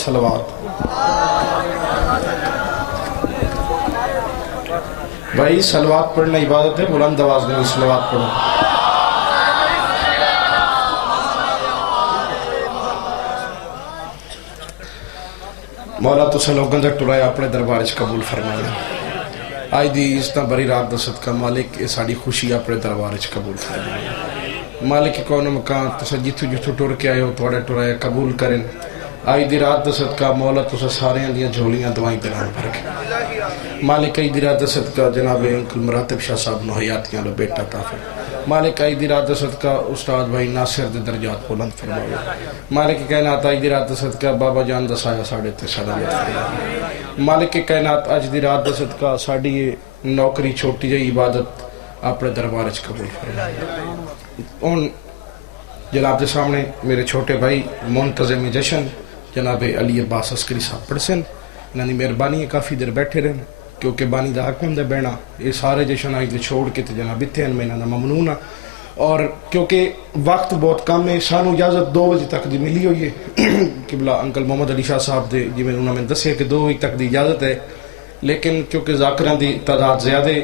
सलवात। भाई सलवात पढ़ना इबादत है, बुलंद आवाज में सलवात पढ़ो। मौला तुसा लोगों का टुराया अपने दरबार च कबूल फरमाया। आज दी इस तरह बड़ी रात का सदका मालिक ये साड़ी खुशी अपने दरबार च कबूल फरमाया। मालिक कौन मकान तुसा जिथू जिथू टुर के आए हो थोड़ा टुराया कबूल करें। आज दी रात का सदका मौला तुसा सारे दियां झोलियां दवाई दिलान भर के। मालिक आई दी रात का सदका जनाब अंकल मुरातिब शाह साहब नो हयातियां लो बेटा ताफे। मालिक आई दी रात का सदका उस्ताद भाई नासिर दे दर्जात बुलंद फरमावे। मालिक कायनात आई दी रात का सदका बाबा जान दा साया साढ़े ते सलामत फरमावे। मालिक कायनात अज दी रात का सदका साड़ी ये नौकरी छोटी जी इबादत अपने दरबार च कबूल फरमावे। हुण जनाब के सामने मेरे छोटे भाई मुंतज़िम जशन जनाब अली अब्बास अस्करी साहब पढ़सन। इन्होंने मेहरबानी काफ़ी देर बैठे रहे क्योंकि बानी का हक होंगे बहना। ये सारे जशन आज छोड़ के तो जनाब इतने मैं इन्होंने ममनून हाँ। और क्योंकि वक्त बहुत कम है सानू इजाजत 2 बजे तक की मिली हुई है किबला अंकल मोहम्मद अली शाह साहब दे जिमें उन्होंने दसिया कि 2 बजे तक की इजाजत है। लेकिन क्योंकि जाकिरां की तादाद ज्यादा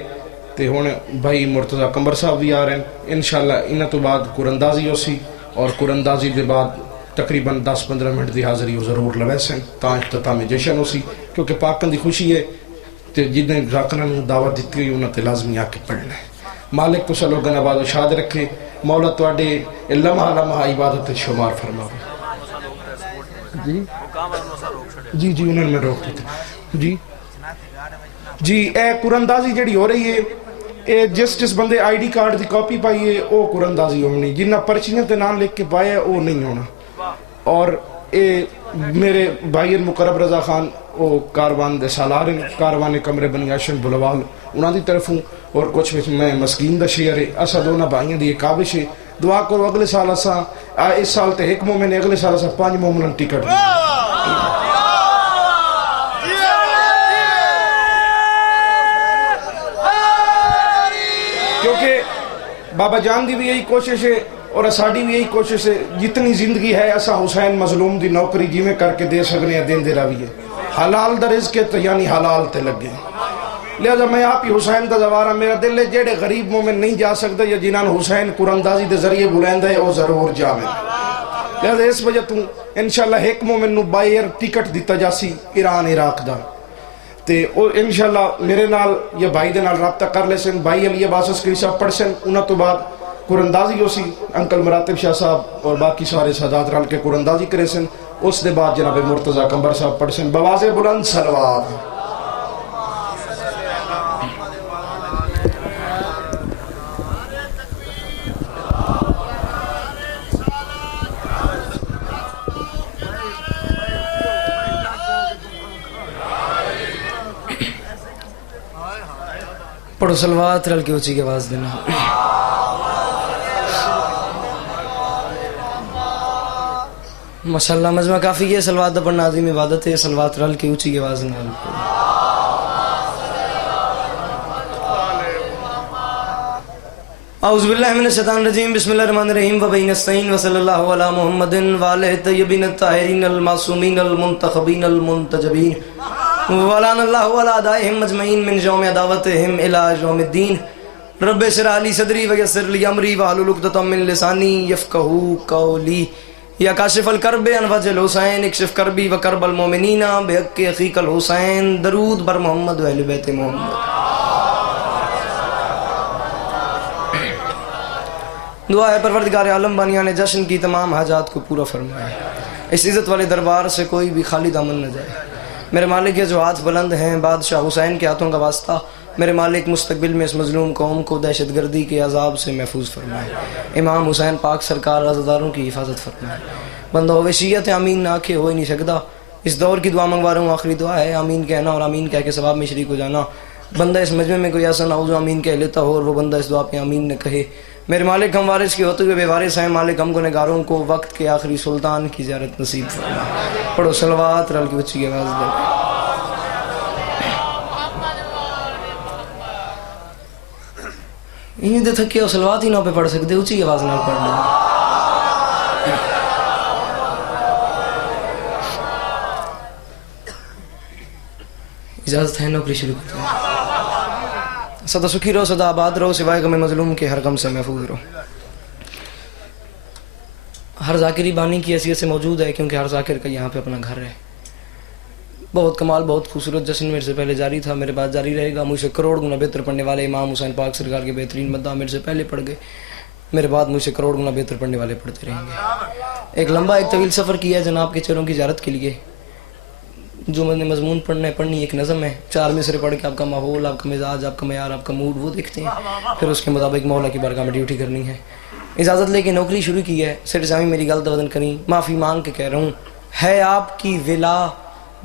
तो हुण भाई मुर्तज़ा कंबर साहब भी आ रहे हैं। इंशाअल्लाह इन्हां तो बाद कुरंदाजी होसी और कुरंदाजी के बाद तकरीबन 10-15 मिनट की हाज़री जरूर लवैसन ता इख्तिताम जशन होसी क्योंकि पाकन की खुशी है तो जिन्हें जाकिरां नूं दावत दी हुई उन्होंने लाजमी आके पढ़ना है। मालिक तुसां लोगों ने आबाद शाद रखे। मौला तुहाडे लम्हा लम्हा इबादत शुमार फरमावे। जी जी उन्होंने मैं रोक दिता जी जी। ए कुरंदाजी जी हो रही है ये जिस बंदे ID कार्ड की कॉपी पाई है वो कुरंदाजी होनी, जिन्हें पर्चियां ते नाम लिख के पाया वो नहीं होना। और ये मेरे भाई मुकरब रजा खान वो कारवान दे सालार कारवान कमरे बनी आशन बुलवाल उन्होंने तरफों और कुछ मैं मस्कीन का शेयर है। असा दोनों भाइयों की काबिश है। दुआ करो अगले साल असा इस साल तो 1 मोमिन अगले साल असा 5 मोमिन टिकट क्योंकि बाबा जान की भी यही कोशिश है और साड़ी भी यही कोशिश है। जितनी जिंदगी है असा हुसैन मजलूम की नौकरी जिमें करके दे सकने देंदे रहिए। हलाल दा रिज़्क़ तो यानी हलाल ते लगे। लिहाजा मैं आप ही हुसैन का जवारा मेरा दिल है जेड़े गरीब मोमिन नहीं जा सकते या जिन्होंने हुसैन कुरंदाजी के जरिए बुलांदा है वो जरूर जावे। लिहाजा इस वजह तू इंशाअल्लाह 1 मोमिन नूं बाय एयर टिकट दिता जासी ईरान इराक दा ते ओ इंशाअल्लाह मेरे नाल या भाई दे नाल रब्ता कर लेसन। भाई अली अब्बास अस्करी साहब पढ़सन उन्हां तो बाद कुरंदाजी होसी अंकल मुरातिब शाह साहब और बाकी सारे सादात रल के कुरंदाजी करेसन। उस दे बाद जनाब मुर्तज़ा कंबर साहब पढ़सन बवाज़े बुलंद सलवात। पढ़ो सलवात रल के ऊंची की आवाज देना। माशाअल्लाह मजमा काफ़ी है। सलवात पढ़ना आज़ीम इबादत है। सलवात रल के ऊंची की आवाज नाल औज़ु बिल्लाहि मिनश शैतानिर रजीम बिस्मिल्लाहिर रहमानिर रहीम व बिही नस्तईन व सल्लल्लाहु अला मुहम्मदिन व आलिहि तय्यबीन ताहिरीन अल मासूमीन अल मुंतखबीन अल मुंतजबीन वलानल्लाहु अला अदाइहिम अजमईन मिन यौमि अदावतिहिम इला यौमिद्दीन। रब्बि इश्रह ली सदरी व यस्सिर ली अमरी वहलुल उक़दतम मिन लिसानी यफ़क़हू क़ौली। या काशिफ़ल कर्ब अन वजल हुसैन इक्शिफ़ कर्बी व कर्बल मोमिनीना बिहक़्क़ि अख़ीकल हुसैन। दरूद बर मोहम्मद व अहले बैत मोहम्मद। दुआ है परवरदिगार आलम बानिया ने जश्न की तमाम हाजात को पूरा फरमाए। इस इज़्ज़त वाले दरबार से कोई भी खाली दामन न जाए। मेरे मालिक के जो हाथ बुलंद हैं बादशाह हुसैन के हाथों का वास्ता मेरे मालिक मुस्तकबिल में इस मजलूम कौम को दहशत गर्दी के अजाब से महफूज फरमाए। इमाम हुसैन पाक सरकार रज़ादारों की हिफाजत फरमाए। बंदा वशीयत आमीन ना आखे हो ही नहीं सकता। इस दौर की दुआ मंगवा रहा हूँ। आखिरी दुआ है आमीन कहना और आमीन कह के सवाब में शरीक हो जाना। बंदा इस मजमे में कोई ऐसा नाउज़ आमीन कह लेता हो और वो बंदा इस दुआ पे आमीन न कहे। मेरे मालिक हम वारिस के होते हुए बेवारिस हैं। मालिक हम गुनहगारों को वक्त के आखिरी सुल्तान की ज़ियारत नसीब फरमाए। पढ़ो सलवात रल की उच्ची आवाज़ दे। इन्हीं दे थके हो सलवात ही ना पे पढ़ सकते उच्ची आवाज़ ना पढ़ लो। इजाज़त है, नौकरी शुरू करते हैं। सदा सुखी रहो, सदा आबाद रहो, सिवाय गम मजलूम के हर गम से महफूज रहो। हर ज़ाकिरी बानी की हैसियत से मौजूद है, क्योंकि हर ज़ाकिर का यहाँ पे अपना घर है। बहुत कमाल, बहुत खूबसूरत जश्न मेरे से पहले जारी था, मेरे बाद जारी रहेगा। मुझसे करोड़ गुना बेहतर पढ़ने वाले इमाम हुसैन पाक सरकार के बेहतरीन मद्दा मेरे से पहले पढ़ गए, मेरे बाद मुझसे करोड़ गुना बेहतर पढ़ने वाले पढ़ते रहेंगे। एक लंबा एक तवील सफ़र किया है जनाब के चेहरों की ज़ियारत के लिए। जो मैंने मजमून पढ़नी एक नज़म है, 4 मिसरे पढ़ के आपका माहौल, आपका मिजाज, आपका मयार, आपका मूड वो देखते हैं, फिर उसके मुताबिक मौला की बारगाह में ड्यूटी करनी है। इजाज़त लेके नौकरी शुरू की है। सिर जामी मेरी गलत वदन करी, माफ़ी मांग के कह रहा हूँ, है आपकी विला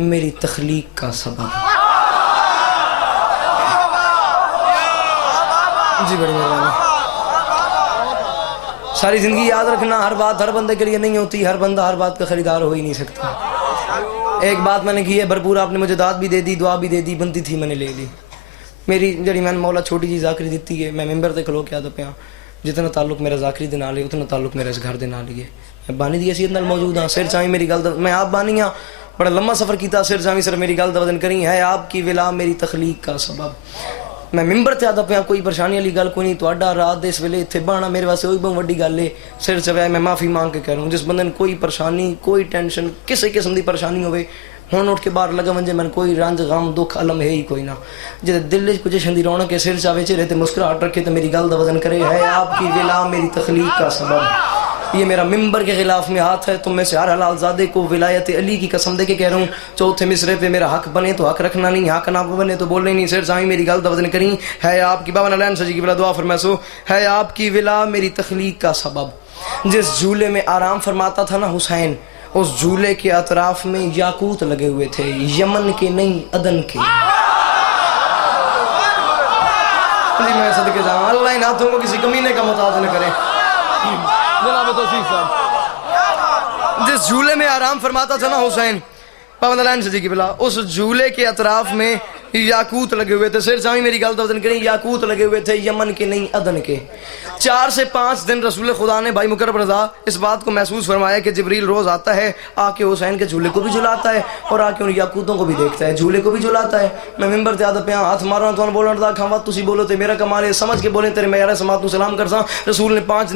मेरी तख्लीक का सबब। जी बड़ी मेहरबानी। सारी ज़िंदगी याद रखना, हर बात हर बंदे के लिए नहीं होती, हर बंदा हर बात का खरीदार हो ही नहीं सकता। एक बात मैंने की है भरपूर, आपने मुझे दाद भी दे दी, दुआ भी दे दी, बनती थी मैंने ले ली। मेरी जड़ी मैंने मौला छोटी जी ज़ाकरी दी है, मैं मिंबर ते खलो के आदा पिया, जितना ताल्लुक मेरा ज़ाकरी दे नाल है उतना ताल्लुक मेरा इस घर दे नाल है। मैं बानी दी हैसियत नाल मौजूद हाँ। सिर चाही मेरी गल, मैं आप बानी हाँ, बड़ा लम्बा सफ़र किया। सिर चाही सर मेरी गल वदन करी, है आपकी विला मेरी तख्लीक का सबब। मैं मिंबर ते आदा पिया, कोई परेशानी वाली गल कोई नहीं। तुहाडा रात इस वेले इत्थे बहना मेरे वास्ते वही बहुत वड्डी गल है। सिर चवाया मैं माफ़ी मांग के कह रहा हूँ, जिस बंदे कोई परेशानी, कोई टेंशन, किसी किस्म की परेशानी होवे, हुण उठ के बाहर लगा वंजे, मैं कोई रंज गम दुख अलम है ही कोई ना। जो दिल कुछ छंदी रौनक के सिर चावे चेहरे ते मुस्कुराहट रखे तो मेरी गल दा वजन करे, है आपकी विला मेरी तख्लीक का सबब। ये मेरा मिंबर के खिलाफ में हाथ है। तुम में से हर हलाल ज़ादे को विलायत अली की कसम दे के कह रहा हूँ, चौथे मिसरे पे मेरा हक बने तो हक रखना नहीं, हक ना बने तो बोलना नहीं। सिर चाही मेरी गल दा वजन करी, है आपकी बाबा नलैन सजी की बला दुआ फरमासो, है आपकी विला मेरी तख्लीक का सबब। जिस झूले में आराम फरमाता था ना हुसैन, उस झूले के अतराफ में याकूत लगे हुए थे, यमन के नहीं अदन के। मैं सदके जाऊं, अल्लाह इन हाथों को किसी कमीने का मुताज न करे। जनाब तौसीफ साहब, जिस झूले में आराम फरमाता था ना हुसैन पाबंद सजी की बिला, उस झूले के अतराफ में याकूत लगे हुए थे। सिर चाही मेरी गल वजन करें, याकूत लगे हुए थे, यमन के नहीं अदन के। 4 से 5 दिन रसूल खुदा ने भाई मुकर्रम रज़ा इस बात को महसूस फरमाया कि जिब्रील रोज़ आता है, आके हुसैन के झूले को भी झुलाता है और आके उन याकूतों को भी देखता है, झूले को भी झुलाता है। मैं मिंबर ते आदा पे हाथ मारना तो बोलना था खावा तुसी बोलो तो मेरा कमाल है, समझ के बोले तेरे मैं यार समात सलाम कर सा। रसूल ने 5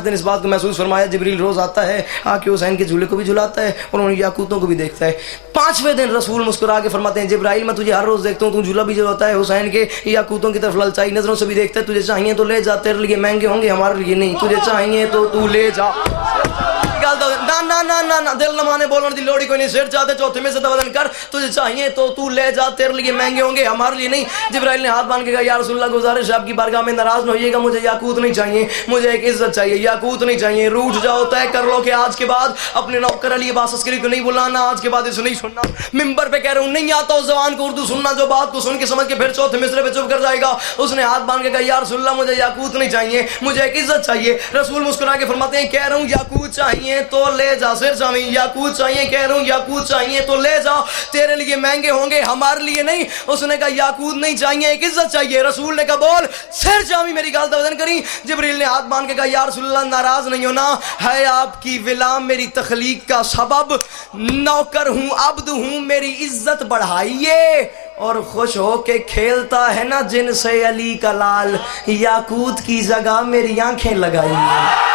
दिन इस बात को महसूस फरमाया, जिब्रील रोज़ आता है, आके हुसैन के झूले को भी झुलाता है और उन याकूतों को भी देखता है। 5वें दिन रसूल मुस्कुरा के फरमाते हैं, जिब्राइल मैं तुझे हर रोज़ देखता हूँ, तू झूला भी झुलाता है, हुसैन के याकूतों की तरफ ललचाई नजरों से भी देखता है। तुझे चाहिए तो ले जा, तेरे लिए महंगे होंगे हमारे लिए नहीं, तुझे चाहिए तो तू ले जा। ना ना ना ना ना दिल नमाने बोलने की लोड़ी कोई नहीं। सिर चाहते चौथे में से वजन कर, तुझे चाहिए तो तू ले जा, तेरे लिए महंगे होंगे हमारे लिए नहीं। जिब्राइल ने हाथ बांध के कहा, या रसूलल्लाह गुजारिश आपकी बारगाह में नाराज न होइएगा, मुझे याकूत नहीं चाहिए, मुझे एक इज्जत चाहिए, याकूत नहीं चाहिए। रूठ जाओ, तय कर लो कि आज के बाद अपने नौकर अली अब्बास अस्करी को नहीं बुलाना, आज के बाद इसे नहीं सुनना। मिंबर पे कह रहा हूँ, नहीं आता उस जवान को उर्दू सुनना जो बात को सुन के समझ के फिर चौथे मिसरे पे चुप कर जाएगा। उसने हाथ बांध के कहा, या रसूलल्लाह मुझे याकूत नहीं चाहिए, मुझे एक इज्जत चाहिए। रसूल मुस्कुरा के फरमाते हैं, कह रहा हूँ याकूत चाहिए तो ले जा। सिर जामी याकूत चाहिए, कह रहा हूँ याकूत चाहिए तो ले जा, तेरे लिए महंगे होंगे हमारे लिए नहीं। उसने कहा याकूत नहीं चाहिए, एक इज्जत चाहिए। रसूल ने कहा बोल। सिर जामी मेरी गाल वजन करी। जिब्रील ने हाथ बांध के कहा, या रसूलल्लाह नाराज नहीं होना, है आपकी विला मेरी तख्लीक का सबब, नौकर हूँ, अब्द हूँ, मेरी इज्जत बढ़ाइए। और खुश हो के खेलता है ना जिनसे अली का लाल, याकूत की जगह मेरी आंखें लगाइए।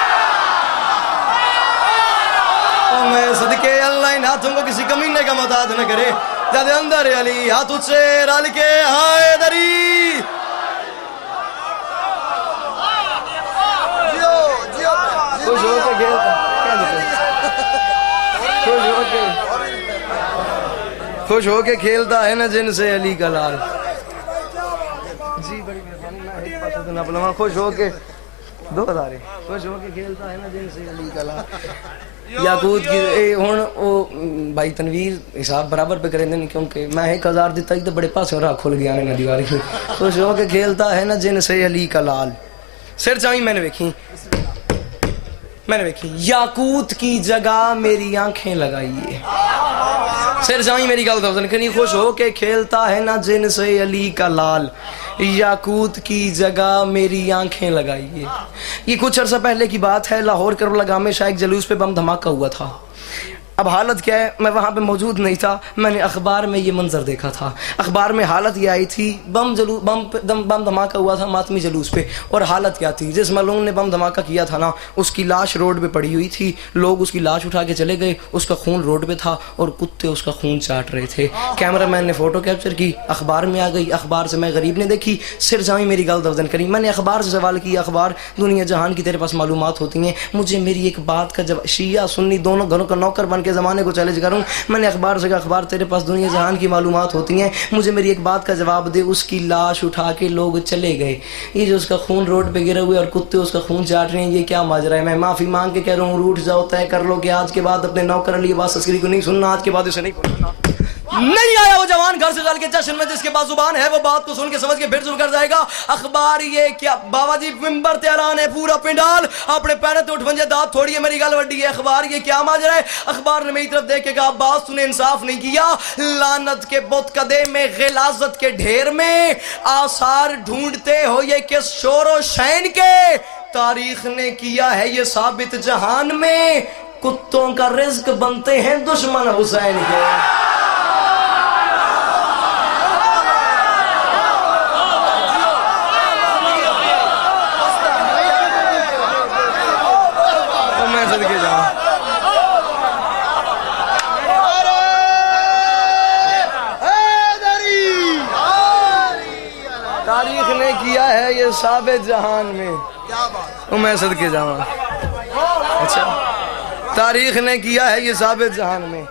मैं सदके अल्लाह इन हाथों को किसी कमीने का मुताज न करे। जब अंदर अली हाथ उच्चे रल के हाय दरी, खुश हो के खेलता, खुश हो के खेलता है ना जिनसे अली का लाल। जी बड़ी मेहरबानी। खुश हो के 2000 खुश हो के खेलता है ना जिनसे अली का लाल। याकूत की हुण वो भाई तनवीर हिसाब बराबर पे करेंगे नहीं, क्योंकि मैं 1000 दिता ही तो बड़े पास राह खुल गया ने दीवार की। खुश हो के खेलता है ना जिनसे अली का लाल। सिर चाही मैंने देखी याकूत की जगह मेरी आंखें लगाइए। सिर चाही मेरी गल वजन करी। खुश हो के खेलता है ना जिनसे अली का लाल, याकूत की जगह मेरी आंखें लगाइए। ये कुछ अर्सा पहले की बात है, लाहौर करबला गांव में शायद जलूस पे बम धमाका हुआ था। अब हालत क्या है, मैं वहाँ पे मौजूद नहीं था, मैंने अखबार में ये मंजर देखा था। अखबार में हालत ये आई थी, बम धमाका हुआ था मातमी जुलूस पे। और हालत क्या थी, जिस मलूम ने बम धमाका किया था ना, उसकी लाश रोड पे पड़ी हुई थी। लोग उसकी लाश उठा के चले गए, उसका खून रोड पे था और कुत्ते उसका खून चाट रहे थे। कैमरामैन ने फोटो कैप्चर की, अखबार में आ गई। अखबार से मैं गरीब ने देखी, सिर जामी मेरी गल दवजन करी। मैंने अखबार से सवाल किया, अखबार दुनिया जहान की तेरे पास मालूमात होती हैं, मुझे मेरी एक बात का जब शिया सुन्नी दोनों घरों का नौकर बन के ज़माने को चैलेंज करूं। मैंने अखबार से कहा, अखबार तेरे पास दुनिया जहान की मालूमात होती हैं, मुझे मेरी एक बात का जवाब दे। उसकी लाश उठा के लोग चले गए। ये जो उसका खून रोड पे गिरा हुआ है और कुत्ते उसका खून चाट रहे हैं, ये क्या माजरा है? मैं माफ़ी मांग के कह रहा हूँ, रूठ जाओ, तय कर लो कि आज के बाद अपने नौकर अली अब्बास अस्करी को नहीं सुनना, आज के बाद इसे नहीं पढ़ना। नहीं आया वो जवान घर से चल के जश्न में, जिसके पास जुबान है वो बात को सुन के समझ के फिर शुरू कर जाएगा। अखबार ये क्या बाबा जी, मिंबर त्यारान है पूरा पिंडाल, अपने पैरों तो उठ बंजे दांत थोड़ी है, मेरी गल वड्डी है। अखबार ये क्या माजरा है? अखबार ने मेरी तरफ देख के कहा, अब्बास तूने इंसाफ नहीं किया, लानत के बुत कदे में गिलाजत के ढेर में आसार ढूंढते हो ये किस शोरो शैन के, तारीख ने किया है ये साबित जहान में, कुत्तों का रिज्क बनते हैं दुश्मन हुसैन के। तारीख ने किया है ये साबित जहान में, तो मैं सदके जाऊँ। अच्छा, तारीख ने किया है ये साबित जहान में,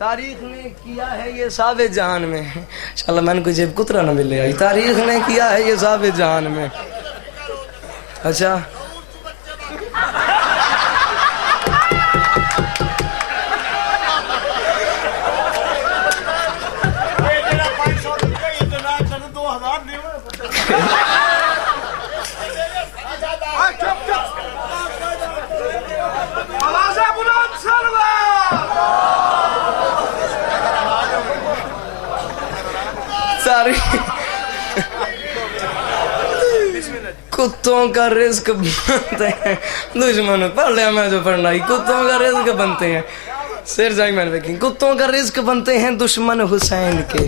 तारीख ने किया है ये साबित जहान में। इंशाल्लाह मैंने कोई जेब कुतरा ना मिले आई। तारीख ने किया है ये साबित जहान में। अच्छा, कुत्तों का रिस्क बनते हैं दुश्मन, पढ़ लिया मैं जो पढ़ना ही, कुत्तों का रिस्क बनते हैं, सिर जाई मैंने देखी, कुत्तों का रिस्क बनते हैं दुश्मन हुसैन के।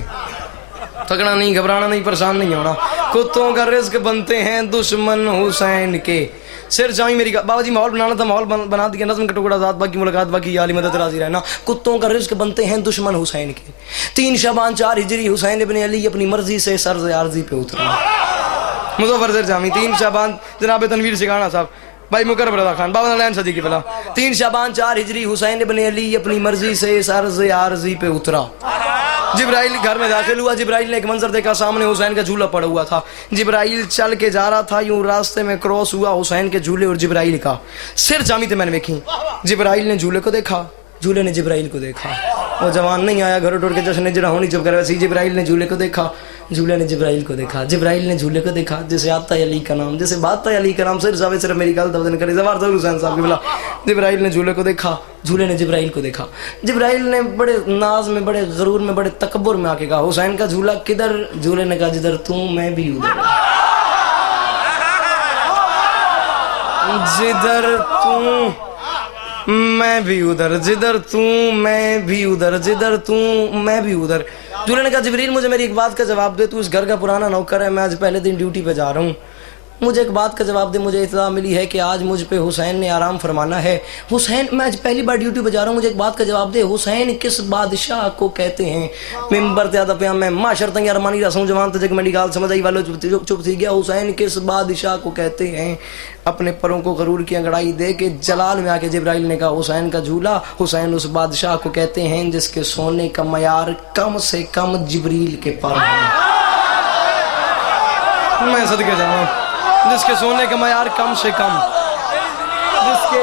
थकना नहीं, घबराना नहीं, परेशान नहीं होना। कुत्तों का रिस्क बनते हैं दुश्मन हुसैन के। सिर जामी मेरी बाबा जी, माहौल बनाना था, माहौल बना दिया, नज़्म का टुकड़ा, ज़ात बाकी मुलाकात बाकी, आली मदद राजी रहना। कुत्तों का रिस्क बनते हैं दुश्मन हुसैन के। 3 शबान 4 हिजरी हुसैन इब्न अली अपनी मर्जी से सर्ज़ आर्जी पे उतरा। मुज़फ़्फ़र सिर जामी 3 शबान, जनाब तनवीर सिकाना साहब, भाई मुकर्रम रज़ा खान, बाबा नलैन सदी की बला। 3 शबान 4 हिजरी हुसैन इब्न अली अपनी मर्जी से सर्ज़ आर्जी पे उतरा। जिब्राइल घर में दाखिल हुआ। जिब्राइल ने एक मंजर देखा, सामने हुसैन का झूला पड़ा हुआ था। जिब्राइल चल के जा रहा था, यूं रास्ते में क्रॉस हुआ हुसैन के झूले और जिब्राइल का। सिर जामी थे मैंने देखी। जिब्राइल ने झूले को देखा, झूले ने जिब्राइल को देखा। वो जवान नहीं आया घर उठ के जश्न जरा होनी जब कर, वैसे ही जिब्राइल ने झूले को देखा, झूले ने जिब्राइल को देखा, जिब्राइल ने झूले को देखा। जैसे आता है अली का नाम, जैसे बात है अली का नाम, सिर जावे सिर्फ मेरी गल दवजन करे, जबरदस्त हुसैन साहब की बोला। जिब्राइल ने झूले को देखा, झूले ने जिब्राइल को देखा। जिब्राइल ने बड़े नाज में, बड़े गरूर में, बड़े तकब्बुर में आके कहा, हुसैन का झूला किधर? झूले ने कहा, जिधर तू मैं भी उधर, जिधर तू मैं भी उधर, जिधर तू मैं भी उधर, जिधर तू मैं भी उधर। दूल्हे ने कहा, जिब्रील मुझे मेरी एक बात का जवाब दे, तू इस घर का पुराना नौकर है, मैं आज पहले दिन ड्यूटी पे जा रहा हूँ, मुझे एक बात का जवाब दे। मुझे इत्तला मिली है कि आज मुझ पे हुसैन ने आराम फरमाना है। हुसैन, मैं आज पहली बार ड्यूटी पे जा रहा हूँ, मुझे एक बात का जवाब दे, हुसैन किस बादशाह को कहते हैं? मिंबर ज्यादा पे मैं माशर तंग अरमानी रसूं जवान तक मेरी गाल समझ आई वालों चुप थी गया। हुसैन किस बादशाह को कहते हैं? अपने परों को गरूर की अंगड़ाई दे के जलाल में आके जिब्राइल ने कहा, हुसैन का झूला, हुसैन उस बादशाह को कहते हैं जिसके सोने का मयार कम से कम जिब्रील के पर है। मैं सदके जाऊं, जिसके सोने का मयार कम से कम, जिसके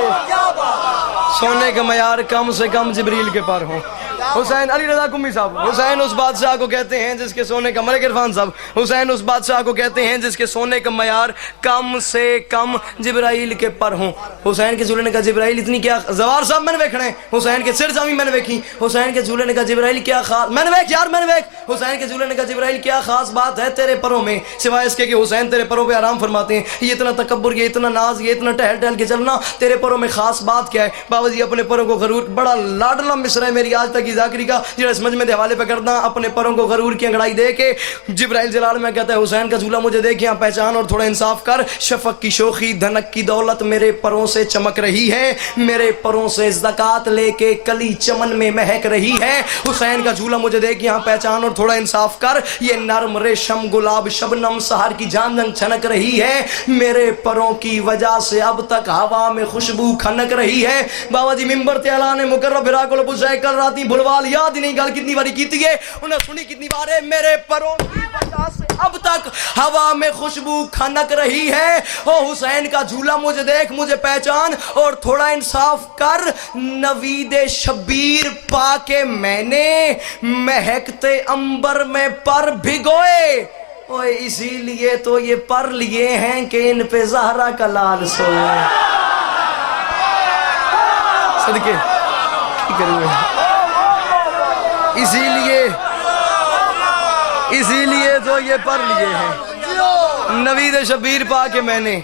सोने का मयार कम से कम जिब्रील के पर हो। हुसैन अली रजा कुम्मी साहब, हुसैन उस बादशाह को कहते हैं जिसके सोने का, मलिक इरफान साहब, हुसैन उस बादशाह को कहते हैं जिसके सोने का मयार कम से कम जिब्राइल के पर हों। हुसैन के झूले ने कहा जिब्राइल इतनी क्या, जवार साहब मैंने देखने, हुसैन के सिर जामी मैंने देखी, हुसैन के झूले ने कहा जिब्राइल क्या खास, मैंने देख यार मैंने देख, हुसैन के झूले ने कहा जिब्राइल क्या खास बात है तेरे परों में, सिवाय इसके कि हुसैन तेरे परों पे आराम फरमाते हैं। ये इतना तकब्बुर, ये इतना नाज, ये इतना टहल टहल के चलना, तेरे परों में खास बात क्या है? बाबा जी अपने परों को गरूर, बड़ा लाडला मिसरा है मेरी आज तक की जाकरी का, जो समझ में हवाले पे करना, अपने परों को गरूर की अंगड़ाई दे के जिब्राइल जलाल में कहता है हुसैन का झूला मुझे देख, यहाँ पहचान और थोड़ा इंसाफ कर, शफक की शोखी धनक की दौलत मेरे परों से चमक रही है, मेरे परों से ज़कात लेके कली चमन में महक रही है। हुसैन का झूला मुझे देख, यहाँ पहचान और थोड़ा इंसाफ कर, ये नर्म रेशम गुलाब शबनम सहर की जान छनक रही है, मेरे परों की वजह से अब तक हवा में खुशबू खनक रही है। बाबा जी मिंबर ते ऐलान मुकर्रम बिराकुल बुज़ाई कर राती भुलवाल याद नहीं गल कितनी बारी कीती है, उन्हें सुनी कितनी बार है, मेरे परों की वजह से अब तक हवा में खुशबू खनक रही है। ओ हुसैन का झूला मुझे देख, मुझे पहचान और थोड़ा इंसाफ कर, नवीदे शबीर पाके मैंने महकते अंबर में पर भिगोए, ओए इसीलिए तो ये पर लिए हैं कि इन पे ज़हरा का लाल सोए। सदके की करूँगा, इसीलिए तो ये पर लिए हैं, नवीद शबीर पा के मैंने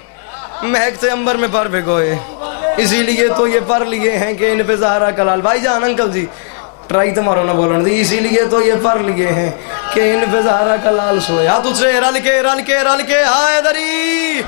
महकते अंबर में पर भिगोए, इसीलिए तो ये पर लिए हैं कि इन पे ज़हरा का लाल। भाईजान अंकल जी ट्राई तुम्हारा ना बोलने दी, इसीलिए तो ये पर लिए हैं कि इन पे ज़हरा का लाल सोए। हाथ तुझसे रल के हाय दरी,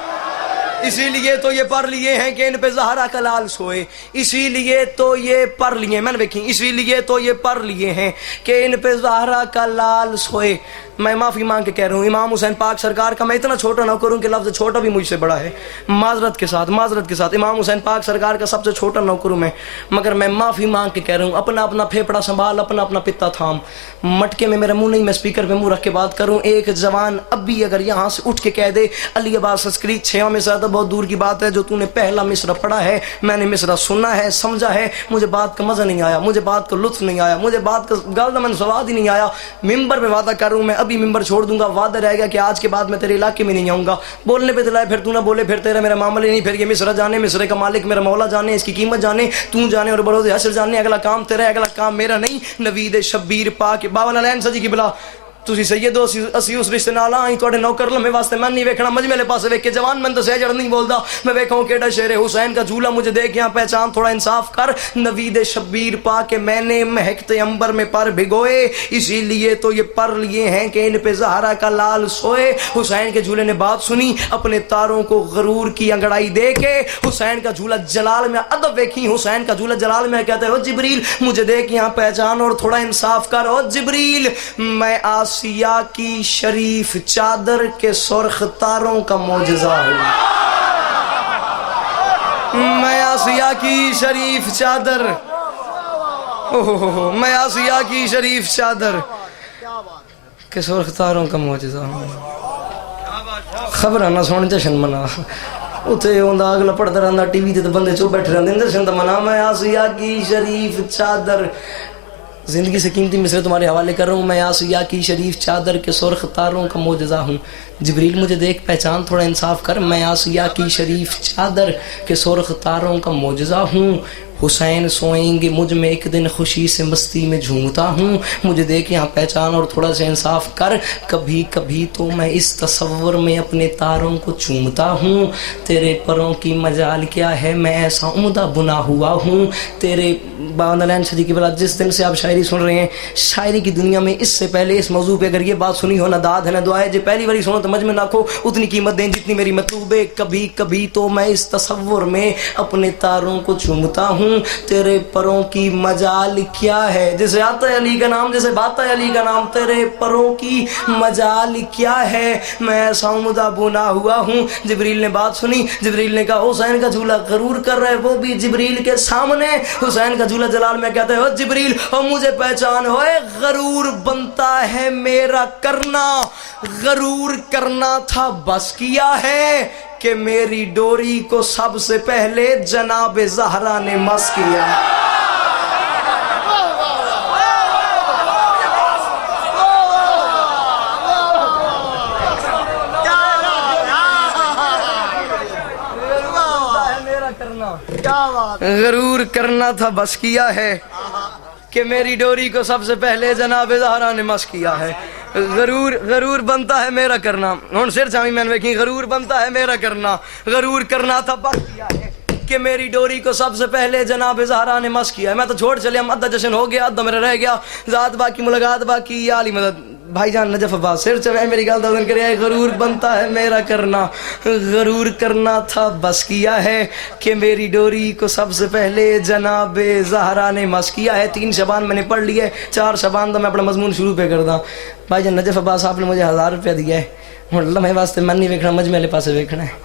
इसीलिए तो ये पर लिए हैं कि इन पे ज़हरा का लाल सोए, इसीलिए तो ये पर लिए, मैंने देखी, इसीलिए तो ये पर लिए हैं कि इन पे ज़हरा का लाल सोए। मैं माफ़ी मांग के कह रहा हूँ इमाम हुसैन पाक सरकार का मैं इतना छोटा ना करूँ कि लफ्ज़ छोटा भी मुझसे बड़ा है, माजरत के साथ इमाम हुसैन पाक सरकार का सबसे छोटा ना करूँ मैं, मगर मैं माफ़ी मांग के कह रहा हूँ, अपना अपना फेफड़ा संभाल, अपना अपना पित्ता थाम, मटके में मेरा मुंह नहीं, मैं स्पीकर पे मुंह रख के बात करूँ। एक जवान अब भी अगर यहाँ से उठ के कह दे अली अब्बास अस्करी 6वां मिसरा तो बहुत दूर की बात है, जो तूने पहला मिसरा पढ़ा है, मैंने मिसरा सुना है, समझा है, मुझे बात का मज़ा नहीं आया, मुझे बात का लुत्फ नहीं आया, मुझे बात का गलत मन स्वाद ही नहीं आया, मिंबर पे वादा कर रहा हूँ मैं अभी मिंबर छोड़ दूंगा, वादा रहेगा कि आज के बाद मैं तेरे इलाके में नहीं आऊंगा। बोलने पे दिलाए फिर तू ना बोले, फिर तेरा मेरा मामला नहीं, फिर ये मिसरा जाने, मिसरे का मालिक मेरा मौला जाने, इसकी कीमत जाने, तू जाने और बरोज़े हश्र जाने, अगला काम तेरा, अगला काम मेरा नहीं। नवीद शब्बीर पाक बाबा नालैन सजी की बिला तुसी सैयदो असी उस रिश्ते नाल आई तुहाडे नौकर लम्हे वास्ते मैं नहीं वेखना, मजमेले पासे वेख के जवान मैं तो सहजड़ नहीं बोलदा, मैं वेखाऊं केड़ा शेर है। हुसैन का झूला मुझे देख यहाँ पहचान, थोड़ा इंसाफ कर, नवीद शब्बीर पाके मैंने महकते अंबर में पर भिगोए, इसीलिए तो ये पर लिए हैं कि इन पे ज़हरा का लाल सोए। हुसैन के झूले ने बात सुनी, अपने तारों को गरूर की अंगड़ाई दे के हुसैन का झूला जलाल में अदब वेखी, हुसैन का झूला जलाल में कहते हो जिब्रील मुझे देख यहाँ पहचान और थोड़ा इंसाफ कर, ओ जिब्रील मैं आसिया की शरीफ चादर के सुर्ख तारों का मौजज़ा हूँ, मैं आसिया की शरीफ चादर, ओहो मैं आसिया की शरीफ चादर के सुर्ख तारों का मौजज़ा हूँ। खबर ना सुन जशन मना उथे आंदा अगला पढ़ता रहता टीवी ते बंदे चुप बैठे रहते, जशन तो मना मैं आसिया की शरीफ चादर, जिंदगी से कीमती मिसरे तुम्हारे हवाले कर रहा हूँ, मैं आसिया की शरीफ चादर के सुर्ख तारों का मौजज़ा हूँ। जिब्रील मुझे देख पहचान थोड़ा इंसाफ कर, मैं आसिया की शरीफ चादर के सुर्ख तारों का मौजज़ा हूँ। हुसैन सोएंगे मुझ में एक दिन खुशी से मस्ती में झूमता हूँ, मुझे देख यहाँ पहचान और थोड़ा सा इंसाफ कर, कभी कभी तो मैं इस तसव्वुर में अपने तारों को चूमता हूँ, तेरे परों की मजाल क्या है मैं ऐसा उम्दा बुना हुआ हूँ। तेरे बांदलैन सदी की बला जिस दिन से आप शायरी सुन रहे हैं, शायरी की दुनिया में इससे पहले इस मौजू पे अगर ये बात सुनी हो ना दाद है ना दुआ है, जो पहली बारी सुनो तो मज में नाखो उतनी कीमत दें जितनी मेरी मतलूब है। कभी कभी तो मैं इस तसव्वुर में अपने तारों को चूमता हूँ, तेरे परों की मजाल क्या है, जैसे आता है अली का नाम, जैसे बाता है अली का नाम, तेरे परों की मजाल क्या है मैं ऐसा उम्दा बुना हुआ हूँ। जिब्रील ने बात सुनी, जिब्रील ने कहा हुसैन का झूला गरूर कर रहा है, वो भी जिब्रील के सामने। हुसैन का झूला जलाल में कहते हो जिब्रील हो मुझे पहचान हो, गरूर बनता है मेरा करना, गरूर करना था बस किया है कि मेरी डोरी को सबसे पहले जनाब ज़हरा ने मस किया। गरूर करना था बस किया है कि मेरी डोरी को सबसे पहले जनाब ज़हरा ने मस किया है। गरूर बनता है मेरा करना, हुण सिर चावी मैंने वेखी, गरूर बनता है मेरा करना, गरूर करना था बस किया है कि मेरी डोरी को सबसे पहले जनाब ज़हरा ने मस किया है। मैं तो छोड़ चलिया, अद्धा जश्न हो गया, अद्धा मेरा रह गया, ज़ात बाकी मुलाकात बाकी, या अली मदद भाईजान नजफ अब्बास सिर चवे मेरी गल दर्जन करे। गरूर बनता है मेरा करना, गरूर करना था बस किया है कि मेरी डोरी को सबसे पहले जनाब ज़हरा ने मस किया है। 3 शबान मैंने पढ़ लिए, 4 शबान तो मैं अपना मजमून शुरू पे कर दा। भाईजान नजफ अब्बास आपने मुझे 1000 रुपया दिया है, हुण लम्हे वास्ते मन नहीं वेखना, मजमे वाले पासे वेखना है।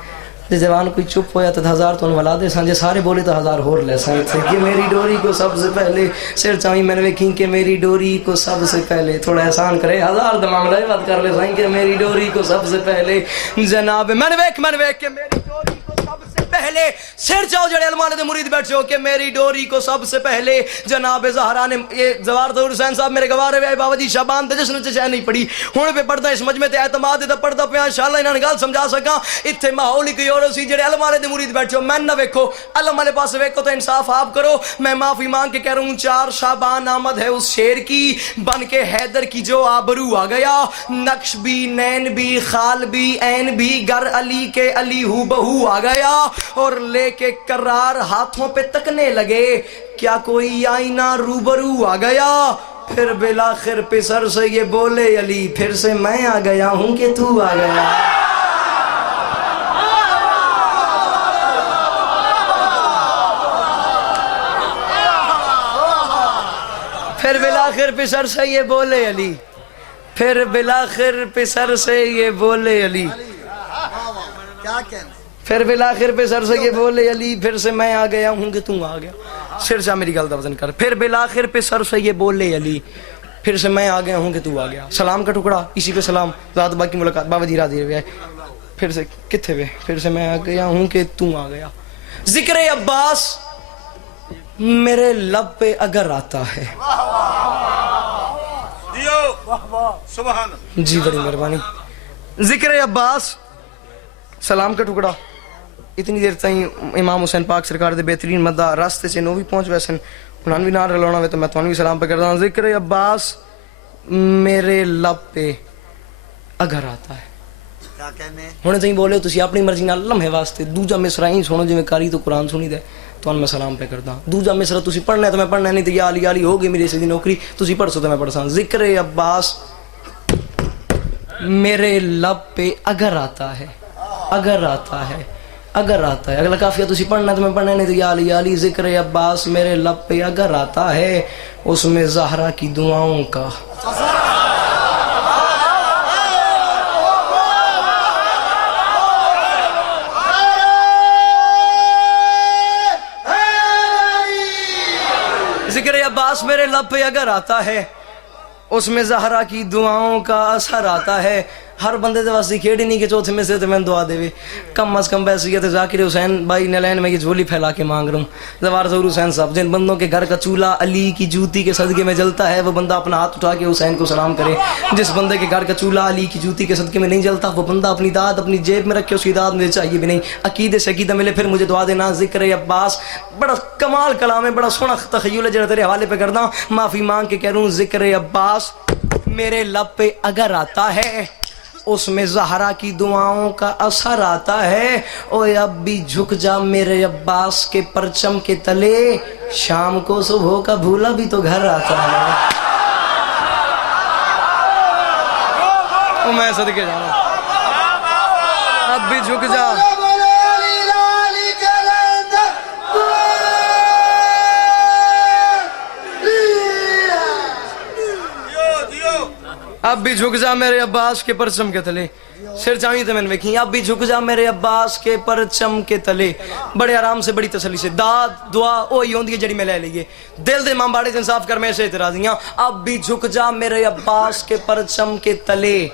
जे जवान कोई चुप होया तो 1000 तो वला दे सन, जे सारे बोले तो 1000 होर ले सन कि मेरी डोरी को सबसे पहले सिर चावी मैंने वेखी कि मेरी डोरी को सबसे पहले, थोड़ा एहसान करे 1000 दा मामला बात कर ले सन कि मेरी डोरी को सबसे पहले जनाब मैंने वेख के मेरी डोरी को सबसे पहले सिर चाओ जड़े अलमाने दे मुरीद बैठो कि मेरी डोरी को सबसे पहले जनाब ज़हरा ने। ये जवार दौर हुसैन साहब मेरे गवारे वे बाबा जी शाबान ते जश्न च नहीं पड़ी, हुण पे पढ़दा इस मजमे ते एतमाद दा पढ़दा पिया, इंशाअल्लाह इन्हां गल समझा सका। इत्थे माहौल ही कोई और सी जड़े अलमाने दे मुरीद बैठो, मैं ना वेखो अलम वाले पास वेखो तो इंसाफ आप करो। मैं माफी मांग के कह रहा हूँ 4 शाबान आमद है उस शेर की, बन के हैदर की जो आबरू आ गया, नक्श भी नैन भी खाल भी ऐन भी, गर अली के अली हू बहू आ गया और लेके करार हाथों पे तकने लगे, क्या कोई आईना रूबरू आ गया। फिर बिलाखिर पिसर से ये बोले अली, फिर से मैं आ गया हूं कि तू आ गया। फिर बिलाखिर पिसर से ये बोले अली, फिर बिलाखिर पिसर से ये बोले अली, क्या कहना, फिर बिलाखिर पे सर से ये बोले अली, फिर से मैं आ गया हूँ कि तू आ गया। सिर से मेरी गल दा वजन कर। फिर बिलाखिर पे सर से ये बोले अली, फिर से मैं आ गया हूँ कि तू आ गया। सलाम का टुकड़ा, इसी पे सलाम, ज़ात बाकी मुलाकात, बाबा जी राजी रहे। फिर से किथे वे, फिर से मैं आ गया हूँ कि तू आ गया। जिक्र अब्बास मेरे लब पे अगर आता है, सुभान जी बड़ी मेहरबानी। जिक्र अब्बास सलाम का टुकड़ा, इतनी देर ताईं इमाम हुसैन पाक सरकार दे बेहतरीन मद्दा रास्ते से नो भी पहुंच वैसन, उन्होंने भी ना रलाना वे तो मैं तुहानू भी सलाम पे करदा। जिक्र अब्बास मेरे लब पे अगर आता है, क्या कहने, हुणे ताईं बोले तुसी अपनी मर्जी नाल लम्हे वास्ते दूजा मिसरा ही सुनो जिवें कारी तो कुरान सुनी दे, तुहानू मैं सलाम पे करदा। दूजा मिसरा तुसी पढ़ना है तो मैं पढ़ना, नहीं तो या अली अली हो गई मेरी सी नौकरी, तुसी पढ़सो तो मैं पढ़सा। जिक्र अब्बास मेरे लब पे अगर आता है, अगर आता है, अगर आता है, अगला काफिया तुसी पढ़ना तो मैं पढ़ना, नहीं तो या अली अली। जिक्र अब्बास मेरे लब पे अगर आता है, उसमें ज़हरा की दुआओं का जिक्र अब्बास मेरे लब पे अगर आता है, उसमें ज़हरा की दुआओं का असर आता है। हर बंदे के वास्ते खेड़ी नहीं कि चौथे में से तो मैं दुआ देवे, कम अज कम बैसी तो जाकिर हुसैन भाई नलैन में ये झोली फैला के मांग रहा हूँ। जवार ज़हूर हुसैन साहब, जिन बंदों के घर का चूल्हा अली की जूती के सदके में जलता है, वो बंदा अपना हाथ उठा के हुसैन को सलाम करे। जिस बंदे के घर का चूल्हा अली की जूती के सदके में नहीं जलता, वो बंदा अपनी दाद अपनी जेब में रखे, उसकी दाद मुझे चाहिए भी नहीं। अकीदे से अकीदा मिले फिर मुझे दुआ देना। जिक्र अब्बास बड़ा कमाल कलाम है, बड़ा सोहना तखय्युल है, जरा तेरे हवाले पे करना, माफ़ी मांग के कह रहा हूँ। जिक्र अब्बास मेरे लब पे अगर आता है, उसमें ज़हरा की दुआओं का असर आता है। ओए अब भी झुक जा मेरे अब्बास के परचम के तले, शाम को सुबह का भूला भी तो घर आता है। ओ मैं सदके जा रहा हूं, अब भी झुक जा। अब भी झुक जा मेरे अब्बास के परचम के तले, सिर चावी तो मैंने वेखी। अब भी झुक जा मेरे अब्बास के परचम के तले, बड़े आराम से बड़ी तसल्ली से दाद दुआ ओही होंदी है जड़ी मैं ले लीए, दिल दे मामबाड़े से इंसाफ कर, मैं से इतराजियां। अब भी झुक जा मेरे अब्बास के परचम के तले,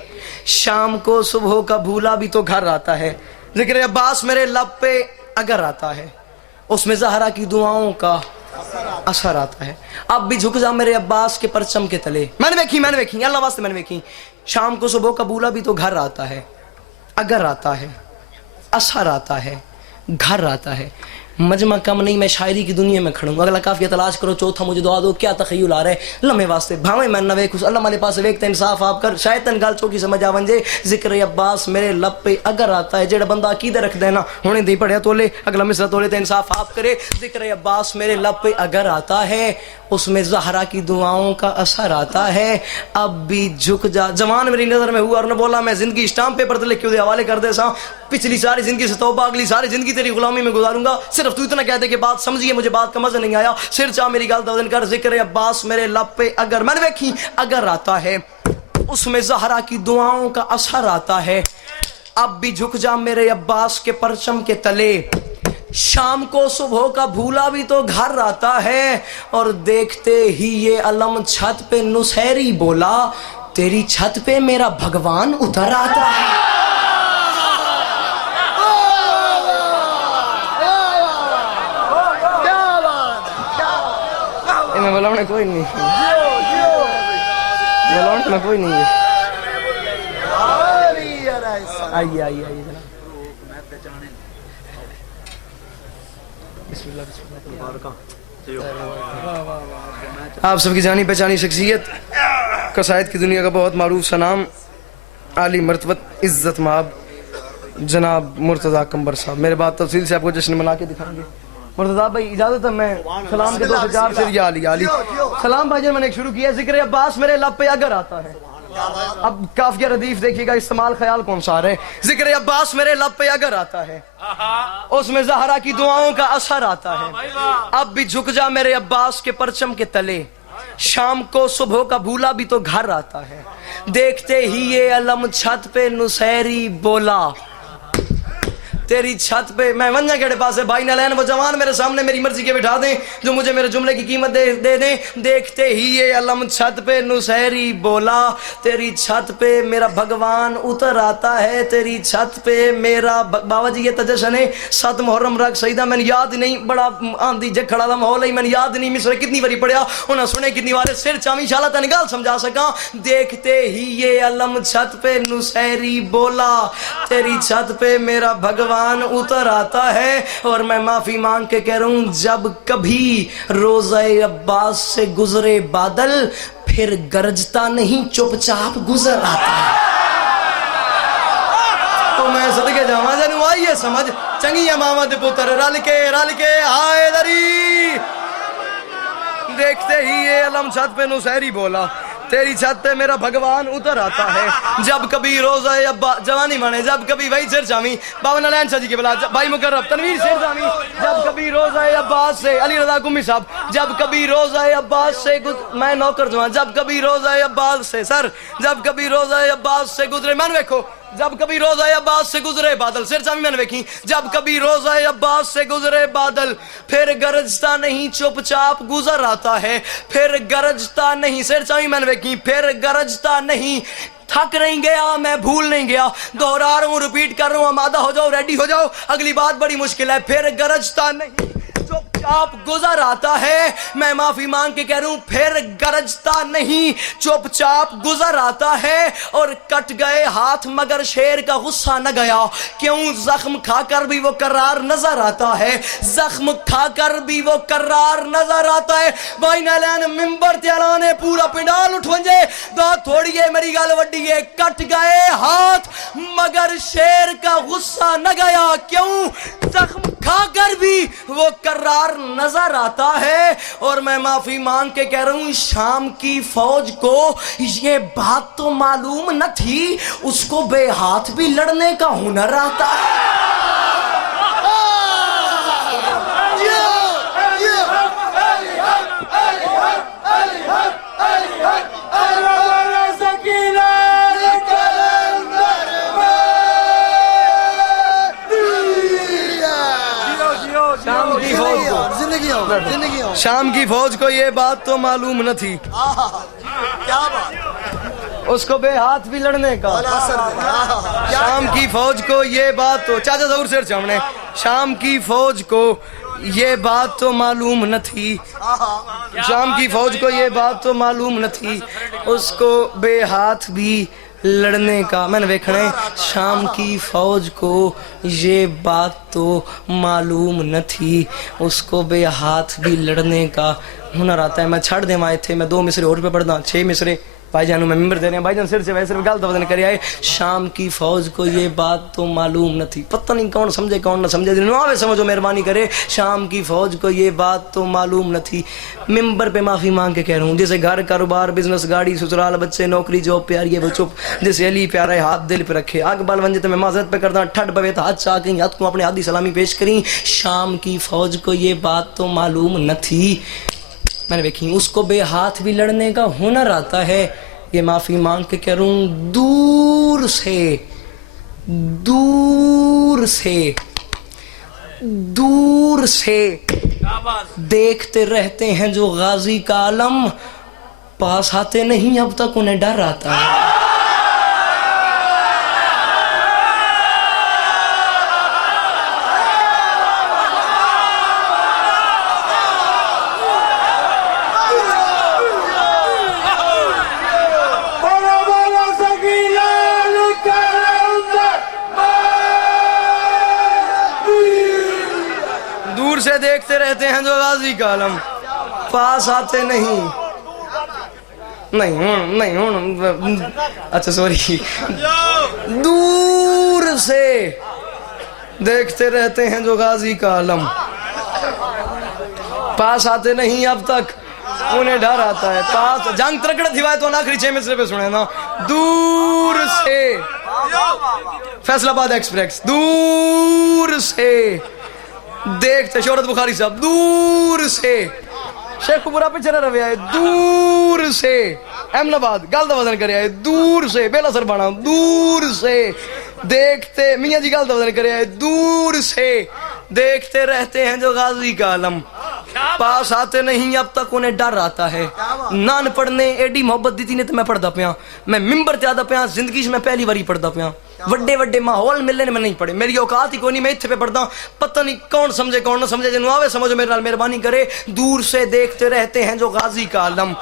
शाम को सुबह का भूला भी तो घर आता है। जिक्र अब्बास मेरे लब पे अगर आता है, उसमें ज़हरा की दुआओं का असर आता है। अब भी झुक जा मेरे अब्बास के परचम के तले, मैंने वेखी अल्लाह वास्ते मैंने वेखी। शाम को सुबह का भूला भी तो घर आता है, अगर आता है, असर आता है, घर आता है। मजमा कम नहीं, मैं शायरी की दुनिया में खड़ूंगा। अगला काफिया तलाश करो, चौथा मुझे दुआ दो, क्या तखय्युल आ रहा है लम्हे वास्ते भावे मैं नवे कुछ अल्लाह माले पास वेखते इंसाफ आप कर, शायद तन गाल चौकी समझ आ वंजे। जिक्र अब्बास मेरे लब पे अगर आता है, जेड़ा बंदा अकीदा रख देना हुणे दी पढ़िया तोले, अगला मिसरा तोले तो इंसाफ आप करे। जिक्र अब्बास मेरे लब पे अगर आता है, उसमें ज़हरा की दुआओं का असर आता है। अब भी झुक जा, जवान मेरी नजर में हुआ और ने बोला मैं जिंदगी स्टाम्प पेपर पर लिख के हवाले कर दे सा, पिछली सारी जिंदगी से तौबा, अगली सारी जिंदगी तेरी गुलामी में गुजारूंगा, सिर्फ तू इतना कह दे कि बात समझिए, मुझे बात का मजा नहीं आया, सिर चाह मेरी गाल तवजन कर। जिक्र अब्बास मेरे लब पे अगर मैंने देखी अगर आता है, उसमें ज़हरा की दुआओं का असर आता है। अब भी झुक जा मेरे अब्बास के परचम के तले, शाम को सुबह का भूला भी तो घर आता है। और देखते ही ये अलम छत पे नुसैरी बोला, तेरी छत पे मेरा भगवान उतर आता है। मैं बोला उन्हें कोई नहीं, मैं कोई नहीं है। आइए आइए आइए जनाब। आप सबकी जानी पहचानी शख्सियत, कसायद की दुनिया का बहुत मारूफ सा नाम, आली मर्तबत इज्जत माब जनाब मुर्तज़ा कंबर साहब। मेरे बात तफसील से आपको जश्न मना के दिखाएंगे। मुर्तज़ा भाई इजाजत है, मैं सलाम के 2 से या अली अली सलाम भाईजान मैंने शुरू किया। जिक्र अब्बास मेरे लब पे अगर आता है, अब काफिया रदीफ देखिएगा, इस्तेमाल ख्याल कौन सा है। जिक्र अब्बास मेरे लब पे अगर आता है, उसमें ज़हरा की दुआओं का असर आता है। अब भी झुक जा मेरे अब्बास के परचम के तले, शाम को सुबह का भूला भी तो घर आता है। देखते ही ये अलम छत पे नुसैरी बोला, तेरी छत पे मैं वंजा केड़े पास है भाई नालैन, वो जवान मेरे सामने मेरी मर्जी के बिठा दें जो मुझे मेरे जुमले की कीमत दे दें। देखते ही ये अलम छत पे नुसैरी बोला, तेरी छत पे मेरा भगवान उतर आता है, तेरी छत पे मेरा बाबा जी ये तजशन है 7 मुहर्रम रख सईदा, मैंने याद नहीं, बड़ा आंधी जखड़ा दा माहौल है, मैंने याद नहीं मिसरे कितनी बारी पढ़िया उन्हें सुने कितनी बार सिर चावी शाला तेन गल समझा सका। देखते ही ये अलम छत पे नुसैरी बोला, तेरी छत पे मेरा भगवान उतर आता है। और मैं माफी मांग के कह रहा हूं, जब कभी रोज़े अब्बास से गुजरे बादल, फिर गरजता नहीं चुपचाप गुजर आता है। तो मैं सदके जावा जानू आइए समझ, चंगी मामा दे पुत्र रल के आए दरी। देखते ही ये अलम छत पे नुसैरी बोला, तेरी छत पे मेरा भगवान उतर आता है। जब कभी रोज़ा अब्बा जवानी माने, जब कभी वही सिर जामी बाबा नारायण शाह जी के बुला भाई मुकर्रम तनवीर सिर जामी, जब कभी रोज़ा अब्बास से अली रज़ा कुमी साहब, जब कभी रोज़ा अब्बास से मैं नौकर जवान, जब कभी रोज़ा अब्बास से सर, जब कभी रोज़ा अब्बास से गुजरे मन देखो, जब कभी रोज़ा अब्बास से गुजरे बादल, सिर चामी मैंने देखी, जब कभी रोज़ा अब्बास से गुजरे बादल, फिर गरजता नहीं चुपचाप गुजर आता है। फिर गरजता नहीं, सिर चामी मैंने देखी, फिर गरजता नहीं, थक नहीं गया मैं भूल नहीं गया, दोहरा रहा हूं रिपीट कर रहा हूं, आमादा हो जाओ रेडी हो जाओ, अगली बात बड़ी मुश्किल है। फिर गरजता नहीं चुपचाप गुजर आता है, मैं माफी मांग के कह रहा हूं, फिर गरजता नहीं चुपचाप गुजर आता है। और कट गए हाथ मगर शेर का गुस्सा न गया, क्यों जख्म खाकर भी वो करार नजर आता है, जख्म खाकर भी वो करार नजर आता है। भाई नालैन मिंबर ते ऐलान पूरा पिंडाल उठवंजे दा थोड़ी है मेरी गल वड्डी है, कट गए हाथ मगर शेर का गुस्सा न गया, क्यों जख्म खाकर भी वो करार नजर आता है। और मैं माफी मांग के कह रहा हूं, शाम की फौज को ये बात तो मालूम न थी, उसको बेहाथ भी लड़ने का हुनर आता है। शाम की फौज को ये बात तो मालूम न थी, क्या बात, उसको बेहाथ भी लड़ने का। शाम की फौज को ये बात तो चाचा जरूर सिर सामने, शाम की फौज को ये बात तो मालूम न थी, शाम की फौज को ये बात तो मालूम न थी, उसको बेहाथ भी लड़ने का। मैंने देखना है शाम की फौज को ये बात तो मालूम न थी, उसको बेहाथ भी लड़ने का हुनर आता है। मैं छड़ दे आए थे, मैं 2 मिसरे और पे पढ़दा, 6 मिसरे भाईजान मैं मेम्बर दे रहे हैं। भाईजान सिर से वैसे गल तो बदन करे आए, शाम की फौज को ये बात तो मालूम न थी। पता नहीं कौन समझे कौन ना समझे, आवे समझो मेहरबानी करे। शाम की फौज को ये बात तो मालूम न थी। मेंबर पे माफी मांग के कह रहा हूँ, जैसे घर कारोबार बिजनेस गाड़ी ससुराल बच्चे नौकरी जॉब प्यार ये वो चुप, जैसे अली प्यारा है हाथ दिल पे रखे, आग बाल बन तो मैं माजरत पे करता ठट पवे तो हाथ चाह के हाथ को अपने आदि सलामी पेश करी। शाम की फौज को ये बात तो मालूम न थी। मैंने देखी उसको बेहाथ भी लड़ने का हुनर आता है। ये माफी मांग के कह रहा हूं, दूर से दूर से दूर से देखते रहते हैं जो गाजी का आलम, पास आते नहीं अब तक उन्हें डर आता है। दूर से देखते रहते हैं जो गाजी का आलम, पास आते नहीं अच्छा सॉरी, दूर से देखते रहते हैं जो गाजी का आलम, पास आते नहीं अब तक उन्हें डर आता है। पास जंग तरकड़ दिवाए तो आखिरी 6 मिसरे पे सुने ना। दूर से फैसलाबाद एक्सप्रेस, दूर से देखते शोहरत बुखारी साहब, दूर से शेखपुरा पे चला रवे आए, दूर से अहमदाबाद गल का वजन करे आए, दूर से बेला सर बाणा, दूर से देखते मियाँ जी गल का वजन करे आए, दूर से देखते रहते हैं जो गाजी का आलम, पास आते नहीं अब तक उन्हें डर आता है। नान पढ़ने एडी मोहब्बत दी थी ने तो मैं पढ़दा पिया, मैं मिंबर ते आदा पिया, जिंदगी से मैं पहली बारी पढ़दा पिया। वड्डे वड्डे माहौल मिलने में नहीं पढ़े, मेरी औकात ही कोई नहीं, मैं इत्थे पे पढ़दा। पता नहीं कौन समझे कौन ना समझे, जिन्हों आवे समझो मेरे नाल मेहरबानी करे। दूर से देखते रहते हैं जो गाजी का आलम,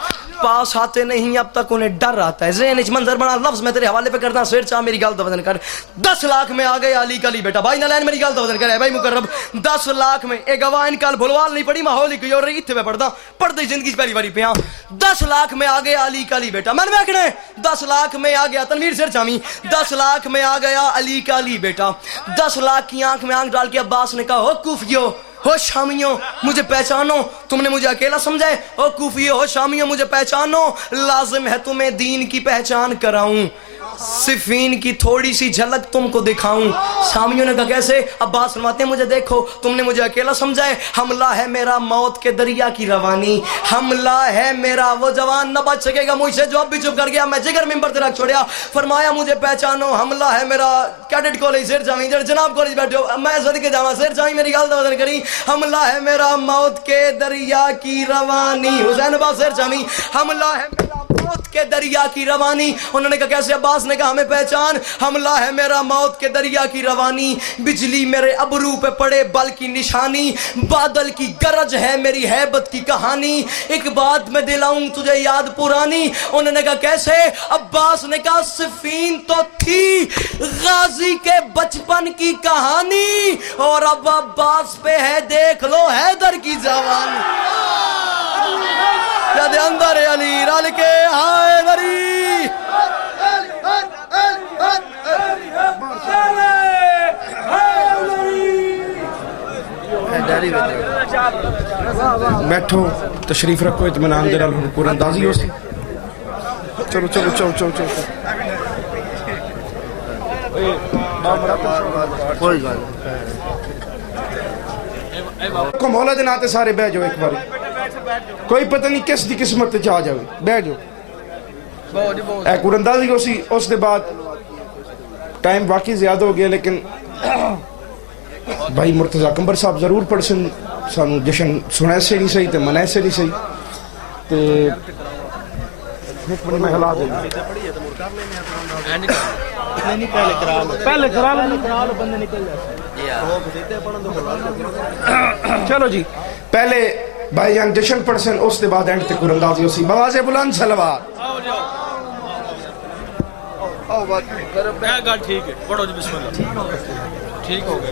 पास आते नहीं अब तक उन्हें डर आता है। ज़हन मंजर बना लफ्ज मैं तेरे हवाले पे करता, शेर चाह मेरी गाल वजन कर। 10 लाख में आ गए अली कली बेटा, भाई नालैन मेरी गाल वजन करे भाई मुकर्रब। 10 लाख में एक गवाह इनकाल भुलवाल नहीं पड़ी, माहौल ही कोई और इत्थे पे पढ़दा, पढ़ते जिंदगी से पहली बारी पिया। 10 लाख में आ गया अली कली बेटा, मैंने देखने 10 लाख में आ गया तनवीर शेर चामी, 10 लाख में आ गया अली कली बेटा। 10 लाख की आंख में आंख डाल के अब्बास ने कहा, हो कूफियो हो शामियों मुझे पहचानो, तुमने मुझे अकेला समझा है। ओ कूफियो हो शामियों मुझे पहचानो, लाजिम है तुम्हें दीन की पहचान कराऊं, सिफीन की थोड़ी सी झलक तुमको दिखाऊं। शामियों ने कहा कैसे? अब्बास फरमाते हैं, मुझे देखो तुमने मुझे अकेला समझा है, हमला है मेरा मौत के दरिया की रवानी, हमला है मेरा वो जवान न बच सकेगा मुझसे जो अब भी चुप कर गया, मैं जिगर मिंबर ते रख छोड़िया। फरमाया मुझे पहचानो, हमला है मेरा कैडेट कॉलेज शेर जावी जनाब कॉलेज बैठे हो, मैं सदके जावा शेर जावी मेरी गाल वजन करी। हमला है मेरा मौत के दरिया की रवानी, हुसैन अब्बास शेर जावी, हमला है मेरा मौत के दरिया की रवानी। उन्होंने कहा कैसे? अब्बास ने कहा हमें पहचान, हमला है मेरा मौत के दरिया की रवानी, बिजली मेरे अबरू पे पड़े बल की निशानी, बादल की गरज है मेरी हैबत की कहानी, एक बात मैं दिलाऊं तुझे याद पुरानी। उन्होंने कहा कैसे? अब्बास ने कहा सिफीन तो थी गाजी के बचपन की कहानी, और अब अब्बास पे है देख लो हैदर की जवानी। याद अंदर अली रल के हैदरी, बैठो तशरीफ रखो, इत्मीनान दे नाल पूरा अंदाजी हो सी। चलो चलो चलो चलो चलो कोई गल को मौला दे नाते सारे बह जाओ एक बार, कोई पता नहीं किस दी किस्मत च आ जावे, बह जाओ। एक कुरंदाजी हो सी, उस दे बाद टाइम बाकी ज्यादा हो गया, लेकिन भाई मुर्तजा कंबर साहब जरूर पढ़सन सानू जशन सुना से नहीं सही तो मना से नहीं सही तो मैं हिला दे पहले करा लो बंदे निकल जाए। चलो जी पहले भाईजान जशन पढ़सन, उस दे बाद एंड ते कुरंदाजी होसी। बवाज़े बुलंद सलवात। गल ठीक है, पढ़ो जी बिस्मिल्लाह। ठीक हो गया।